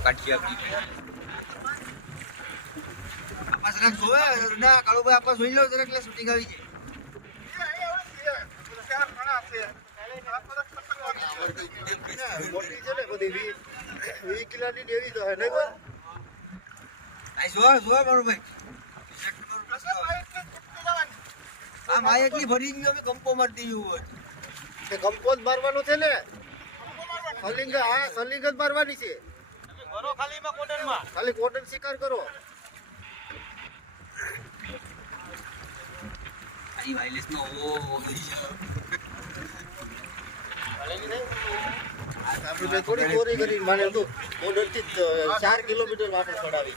કાઢી આપી કાળુભાઈ આપા જોઈ લો જરાક એટલે શૂટિંગ આવી જાય મોટી છે ને બધી 20 કિલોની દેવી તો હે નહીં બોલ આ જો મારો ભાઈ આ માયકની ભરી ગયો મે કંપો મારતી હું તે કંપો જ મારવાનો છે ને સલિંગ હા સલિંગ જ મારવાની છે તમે ભરો ખાલી માં કોટનમાં ખાલી કોટન શિકાર કરો આઈ વાયરલેસ માં ઓ આપણે થોડી ચોરી કરી માને તો બોર્ડર થી 4 કિલોમીટર વાટો છોડાવી